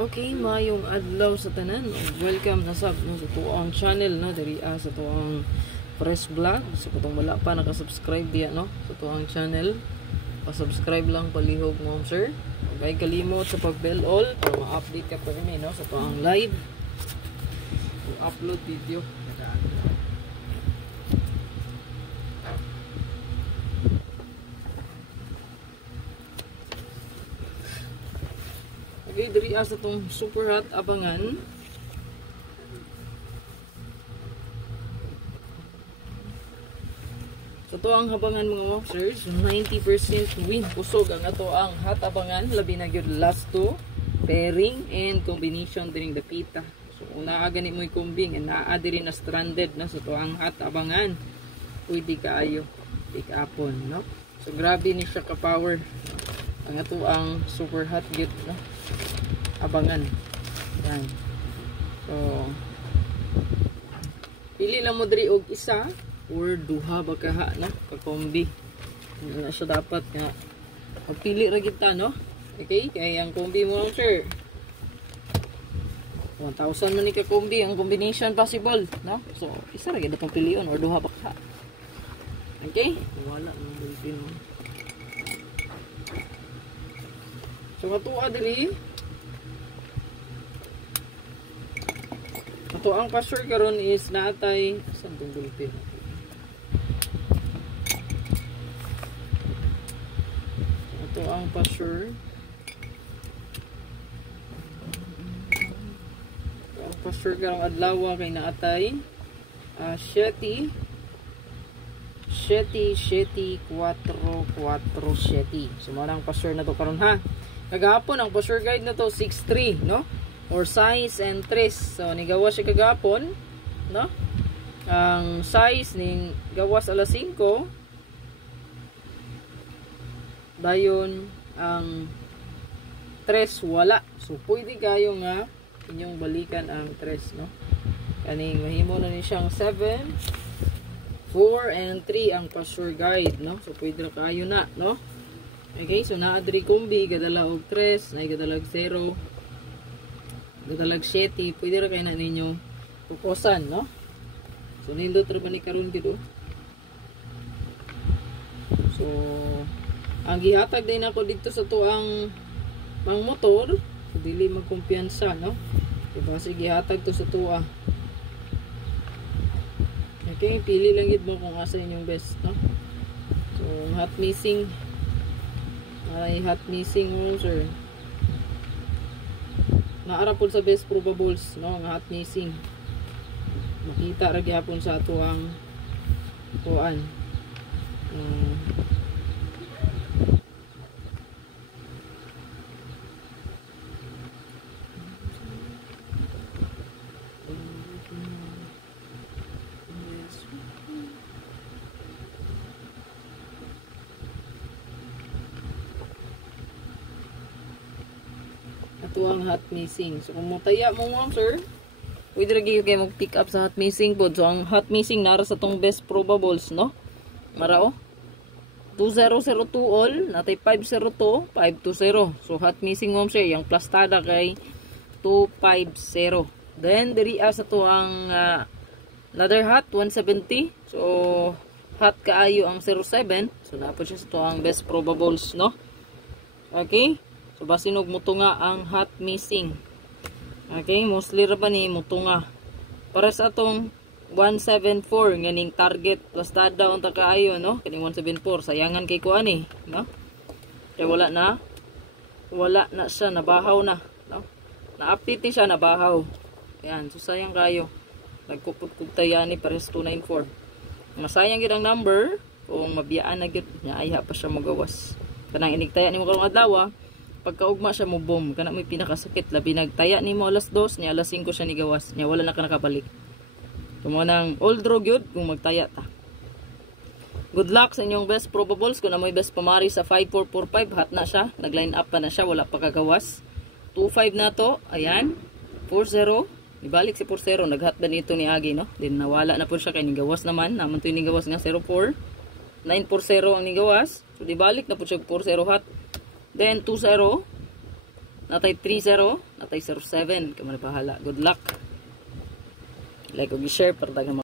Okay, mayong adlaw sa tanan. Welcome na sab no, sa tuang channel no, diri sa tuang Fresh Vlog. So kung wala pa naka-subscribe diya no sa tuang channel, pa-subscribe lang palihog mo sir. Okay, kalimot sa pag-bell all para ma-update ka pa rin no sa tuang live. Upload video. Okay, diri sa itong super hot abangan. So ito ang habangan mga walkers, 90% wind kusog ang ato ang hot abangan, labi na gyud last two pairing and combination dining dapita. So una gani mo kumbing and naa diri na stranded na so to ang hot abangan. Pwede kaayo, pick upon, no? So grabe ni siya ka power. Ang ato ang super hot git no abangan yan. So pili lang mo diri og isa or duha ba kaha no ka-combi na siya dapat nga pili ra kita no. Okay, kaya ang combi mo sir 1,000 man ni ka-combi ang combination possible no. So isa ra gid atong pilion or duha ba kaha. Okay, wala nang bulpin mo. So matuwa diri ato ang pasure karon is natay saan tong bulpin ato ang pasure karong adlaw kay naatay 7 so marang pasure na to karon ha. Kagahapon ang pasure guide na to 6'3 no or size and tres. So nigawas siya kagapon no. Ang size ning gawas alas 5 dayon ang tres wala. So pwede kayo nga inyong balikan ang tres no. Kaning mahimo na ni siyang 7 4 and 3 ang pasure guide no. So pwede na kayo na no. Okay, so naa diri kombi gadala og 3 na gadalag 0 gadalag 7, pwede ra kay na ninyo pupusan no. So nindot ra man ni karon dito. So ang gihatag din ako dito sa tuang pang motor, so dili magkumpiyansa no. Diba sige gihatag to sa tuwa. Okay, pili lang gid mo kung asa inyong best no. So hot missing ay hot missing mo sir. Naara po sa best probables no ang hot missing. Makita ra gyapon sa ato ang kuan. Ito ang hot missing. So kung mutaya mo mo sir, pwede rin kayo mag-pick up sa hot missing po. So ang hot missing nara sa tong best probables no. Marao 2002 all, natay 502, 520. So hot missing mo sir, yung plastada kay 250. Then diri sa to ang another hot 170. So hot kaayo ang 07. So napod siya sa to ang best probables no. Okay? So basinog mutunga ang hot missing. Okay, mostly ra ba ni mutunga. Para sa atong 174 nganing target plastada unta kaayo no. Kani 174 sayangan kay kuan ni, no? Kay wala na siya nabahaw na, no? Na-update ni siya nabahaw. Ayan, so sayang kayo. Nagkupot-kug tayani pares 294. Masayang gid ang number kung mabiyaan na gid nya ayha pa siya magawas. Kanang inigtaya nimo karong adlaw pagkaugma siya mo boom kana may pinakasakit labi nagtaya nimo alas 2 niya alas 5 siya ni gawas niya wala na ka nakabalik. Tumo nang old road yun kung magtaya ta. Good luck sa inyong best probables kung amoy best pamari sa 5445 hot na siya nagline up pa na siya wala pa kagawas. 25 na to ayan 40 ibalik si 40 naghat ba nito ni Agi no din nawala na po siya kay nigawas naman naman to ni gawas nga 04 940 ang nigawas so di balik na po siya 40 hot. Then 20 natay 30, natay 07. Kamay bahala. Good luck. Like og i-share para dagan